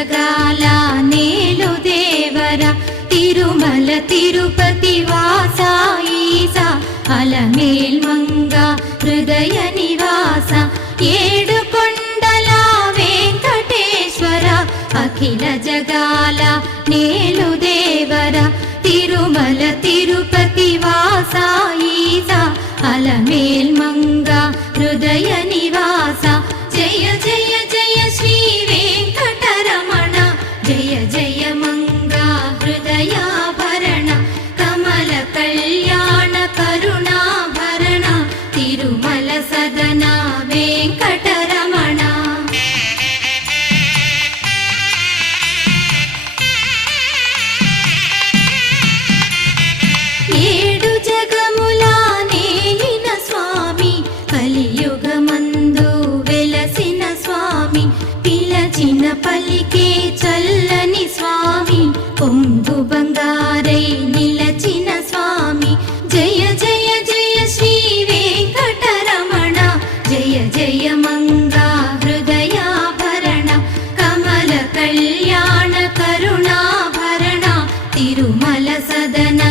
జగాల నేలు దేవర తిరుమల తిరుపతి వాస ఈసా అలమేల్ మంగ హృదయ నివాస ఏడు కొండల వెంకటేశ్వర అఖిల జగాల నేలు దేవర తిరుమల తిరుపతి వాస ఈసా అలమేల్ మంగ హృదయ నివాస జయ జయ జయ శ్రీ వెంకటరమణ జయ జయ మంగ హృదయాభరణ కమల కళ్యాణ కరుణాభరణ తిరుమల సదన వెంకటరమణ. ఏడు జగముల నేలిన స్వామి కలియుగమందు వెలసిన స్వామి పిలచిన పలికే చల్లని స్వామి పొంగు బంగారై నిలచిన స్వామి జయ జయ జయ శ్రీ వెంకటరమణ జయ జయ మంగా హృదయాభరణ కమల కళ్యాణ కరుణాభరణ తిరుమల సదన